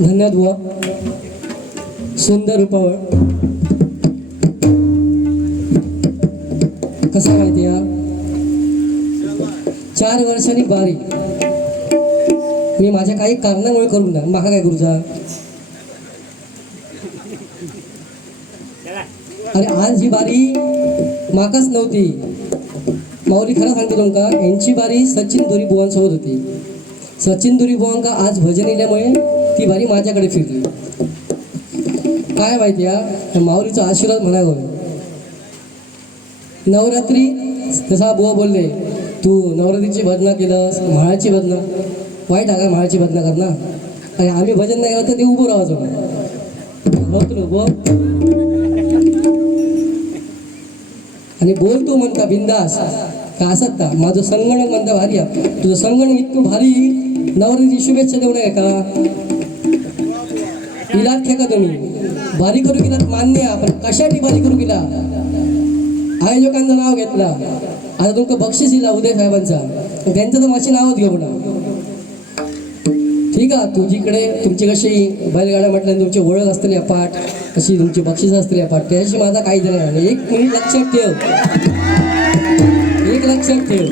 धन्यवाद बुवा. सुंदर रूपावर. कसं माहिती या चार वर्षांनी बारी. मी माझ्या काही कारणामुळे करून द्या माका काय करूचा अरे आज ही बारी माकाच नव्हती. माऊली खरं सांगतो तुमका यांची बारी सचिन दोरी बुवांसोबत होती. सचिन दोरी बुवांका आज भजन इल्यामुळे ती बारी माझ्याकडे फिरली काय माहिती या माऊलीचा आशीर्वाद म्हणावं नवरात्री जसा बुवा बोलले तू नवरात्रीची भजनं केलंस म्हाळाची भजनं. वाईट आहे का म्हाळाची भजनं कर ना अरे आम्ही भजन नाही करत ते उभं राहायचो होतो बुवा आणि बोलतो म्हणता बिंदास का असत का माझं संगणक म्हणता भारी आहे. तुझं संगणक इतकं भारी नवरात्रीची शुभेच्छा देऊ नये का? इलाज खे का तुम्ही? भारी करू गेलात मान्य आहे, पण कशासाठी भारी करू गेला आयोजकांचं नाव घेतला. आता तुमचं बक्षीस दिला उदय साहेबांचा. त्यांचं तर मशीन नावच घेऊ ना ठीक आहे तुझीकडे तुमची कशी बैलगाड्या म्हटलं तुमची ओळख असतली पाठ कशी तुमची बक्षीस असतली पाठ त्याच्याशी माझा काही देणार नाही. एक मिनिट लक्षात ठेव. एक लक्षात ठेव.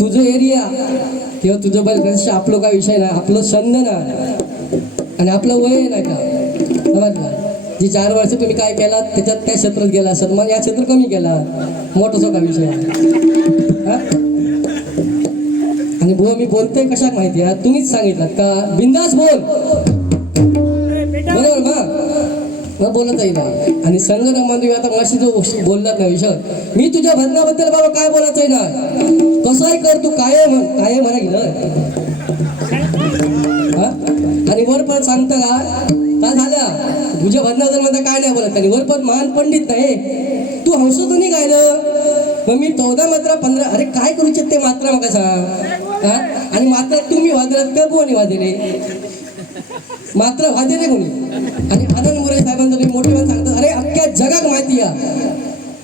तुझं एरिया किंवा तुझं बैल आपलं काय विषय नाही आपलं छंद ना आणि आपलं वय नाही का? जे चार वर्ष तुम्ही काय केलात त्याच्यात त्या क्षेत्रात गेला असत मग या क्षेत्र कमी केला. मोठा का विषय आणि भाऊ मी बोलतोय कशाक माहिती आहे? तुम्हीच सांगितलं का? बिंदास बोल. बरोबर मग मग बोलत येईल आणि संगणकमध्ये आता माशी जो बोललात ना विषय मी तुझ्या भजनाबद्दल बाबा काय बोलायचं ना? कसंही कर तू काय म्हण काय म्हणा गेलं काय झालं? तुझ्या भजनाबद्दल म्हणता काय नाही बोलत आणि वर पण महान पंडित नाही. तू हंसतो नाही गायलं मग मी चौदा मात्रा पंधरा अरे काय करू ते मात्रा मग सांग आणि मात्र तुम्ही वाजलात का कोणी वाजले मात्र वाजले कोणी? आणि आनंद मोरे साहेबांचं तुम्ही मोठे पण सांगतात अरे अख्ख्या जगात माहिती आहे.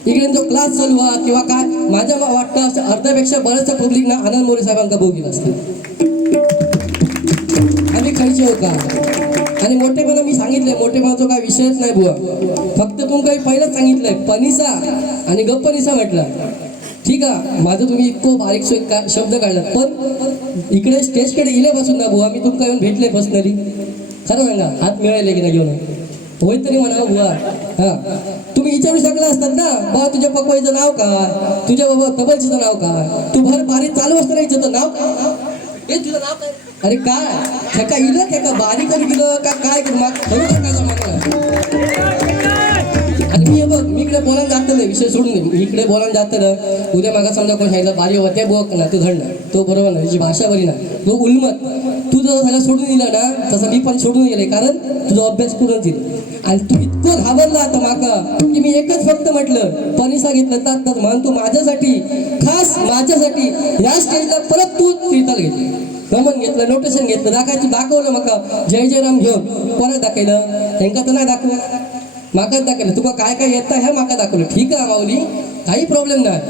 इकडे जो क्लास चालू हा किंवा काय माझ्या वाटतं असं अर्ध्यापेक्षा बरंच पब्लिक ना आनंद मोरे साहेबांचा भोगील असतं. आम्ही खायचे हो का आणि मोठेपणा मी सांगितलंय मोठेपणाचा काय विषयच नाही बुवा. फक्त तुमका काही पहिलंच सांगितलंय पनिसा आणि गप्पनिसा म्हटलं. ठीक आहे माझं तुम्ही इतकं बारीक शब्द काढला पण इकडे स्टेजकडे इल्यापासून ना बुवा मी तुमका येऊन भेटले पर्सनली खरं सांगा हात मिळाले की नाही घेऊन? होय तरी म्हणा बुवा. हा. तुम्ही विचारू शकला असतात ना? बाबा तुझ्या पकवायचं नाव काय तुझ्या बाबा तबलचीचं नाव काय तू भर बारीक चालू असताना विचारतो नाव काय हे तुझं नाव काय? अरे काय? ठेका इलं ठेका बारीक करून गेलं का काय करू? मग खरं काय जमाना मी बघ मी इकडे बोलायला जातलं विषय सोडून दे. मी इकडे बोलायला जातलं उद्या मागा समजा कोण सांगितलं बारी होते बघ ना तू धड ना. तो बरोबर ना तुझी भाषा बरी ना. तो उलमत. तू जर सगळं सोडून दिलं ना तसं मी पण सोडून गेले कारण तुझा अभ्यास पूर्ण दिल आणि तू इतकं घाबरला आता माका की मी एकच फक्त म्हटलं पणी सांगितलं तर तर म्हण तू माझ्यासाठी खास माझ्यासाठी या स्टेजला परत तू तिथं घेतली नमन घेतलं नोटेशन घेतलं दाखवायचं दाखवलं मका जय जय राम घेऊन कोणाक दाखवलं. त्यांका तर नाही दाखवलं माका दाखवलं. तुका काय काय येतं हे माका दाखवलं. ठीक आहे माऊली काही प्रॉब्लेम नाही.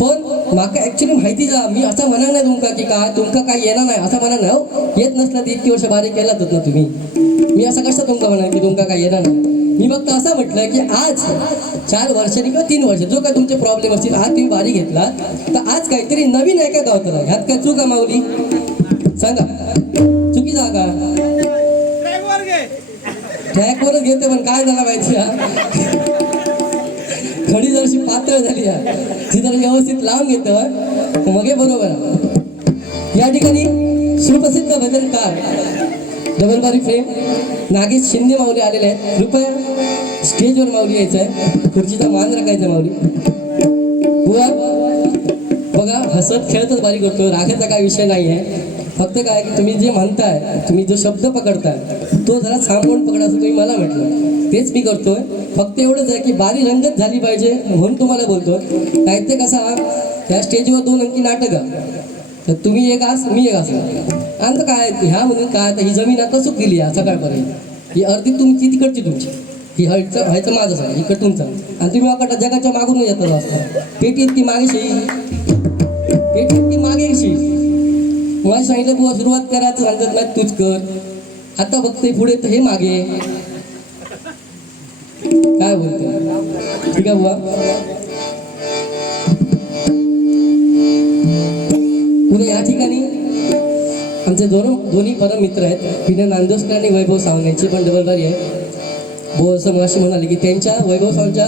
पण माका ऍक्च्युली माहिती जा मी असं म्हणा नाही तुमका की काय तुमका काय येणार नाही. असं म्हणा नाही हो. येत नसलं तर इतकी वर्ष बारीक केलातच ना तुम्ही. मी असं कसं तुमका म्हणा की तुमका काय येणार नाही? मी फक्त असं म्हटलं की आज चार वर्षांनी किंवा तीन वर्ष जो काय तुमचे प्रॉब्लेम असतील आज तुम्ही बारी घेतला तर आज काहीतरी नवीन आहे का गावतला? ह्यात काय चूक आहे माऊली? सांगा. चुकी जागा. ट्रॅकवरच घेते पण काय झालं माहिती हा खडी जरशी पातळ झाली ती जर व्यवस्थित लावून घेत मग बरोबर. या ठिकाणी सुप्रसिद्ध भजनकार डबल बारी फ्रेम नागेश शिंदे माऊली आलेले आहेत. कृपया स्टेजवर माऊली यायचं आहे. खुर्चीचा मान राखायचा माऊली. बुवा बघा हसत खेळतच बारी करतो राखायचा काय विषय नाही आहे फक्त काय की तुम्ही जे म्हणताय तुम्ही जो शब्द पकडताय तो जरा सांभाळून पकडा असं तुम्ही मला म्हटलं. तेच मी करतोय. फक्त एवढंच आहे की बारी रंगत झाली पाहिजे म्हणून तुम्हाला बोलतोय. काय ते कसा त्या स्टेजवर दोन अंकी नाटक तर तुम्ही एक आस मी एक असं आणि काय ह्या म्हणून काय आता ही जमीन आता चूक दिली आहे सकाळपर्यंत. ही अर्धी तुमची तिकडची तुमची. ही हळचं व्हायचं माझं सांग इकडं तुमचं आणि तुम्ही वाकडा जगाच्या मागून येतात असता. पेटी इतकी मागेशी. पेटी इतकी मागेशी. मला सांगितलं बुवा सुरुवात करायचं सांगतात नाही तूच कर. आता बघते पुढे तर हे मागे. काय बोलते ठीक आहे बुवा. पुढे या ठिकाणी. आमचे दोन दोन्ही परम मित्र आहेत. विनय नांदोसकर आणि वैभव सावंत यांची पण डबलबारी आहे. भो असं मग म्हणाले की त्यांच्या वैभव सावंतच्या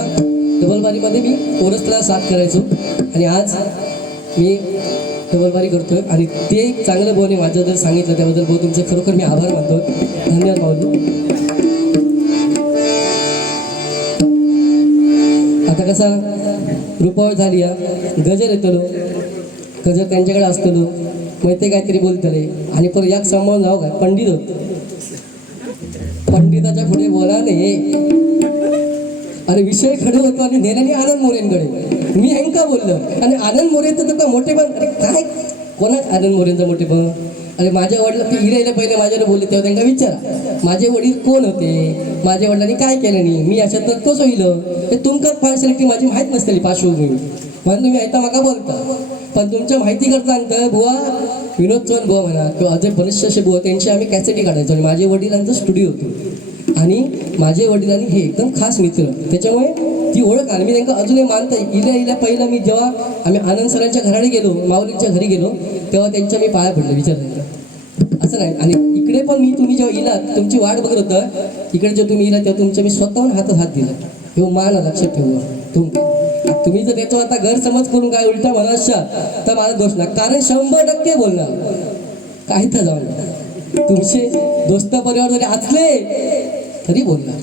डबलबारीमध्ये मी कोरसला साथ करायचो. आणि आज मी डबलबारी करतोय. आणि ते एक चांगलं बोलणे माझं जर सांगितलं त्याबद्दल भाऊ तुमचे खरोखर मी आभार मानतो. धन्यवाद भाऊ आता कसा रुपावळ झाली गजर येतलो गजर त्यांच्याकडे असतलो. मग ते काहीतरी बोलतले. आणि परत याक सांभाळून जाऊ काय पंडित होत. पंडिताच्या पुढे बोला नाही अरे विषय खडे होतो आणि नेल्याने आनंद मोरेंकडे मी हेंका बोललो? आणि आनंद मोरेंचं तर मोठे पण अरे काय? कोणाच आनंद मोरेंचं मोठे पण? अरे माझ्या वडील ते हिरायला पहिले माझ्यावर बोलले तेव्हा त्यांना विचारा. माझे वडील कोण होते? माझ्या वडिलांनी काय केलं नाही? मी याच्यात कसं होईल? ते तुमकाच फॅसिलिटी माझी माहीत नसतली पार्श्वभूमी. म्हणून तुम्ही ऐकता माका बोलता. पण तुमच्या माहिती करता सांगता बुवा विनोद चव्हाण बुवा म्हणा किंवा अजय बरेचसे असे बुवा त्यांची आम्ही कॅसेटी काढायचो. आणि माझे वडिलांचा स्टुडिओ होतो. आणि माझे वडील आणि हे एकदम खास मित्र. त्याच्यामुळे ती ओळख आणि मी त्यांना अजूनही मानता इल्या इल्या पहिलं मी जेव्हा आम्ही आनंद सरांच्या घराडे गेलो माऊलींच्या घरी गेलो तेव्हा त्यांच्या मी पाया पडले विचार असं नाही. आणि इकडे पण मी तुम्ही जेव्हा इलात तुमची वाट बघत होतं इकडे जेव्हा तुम्ही इला तेव्हा तुमच्या मी स्वतःहून हातात हात दिला. हे मान लक्षात ठेवलं तुम तुम्ही जर त्याचा आता गैरसमज करून काय उलटा म्हणाशा तर माझा दोष नाही. कारण शंभर टक्के बोलणार. काय तर जाऊन तुमचे दोस्त परिवार जरी असले तरी बोलणार.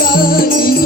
গানি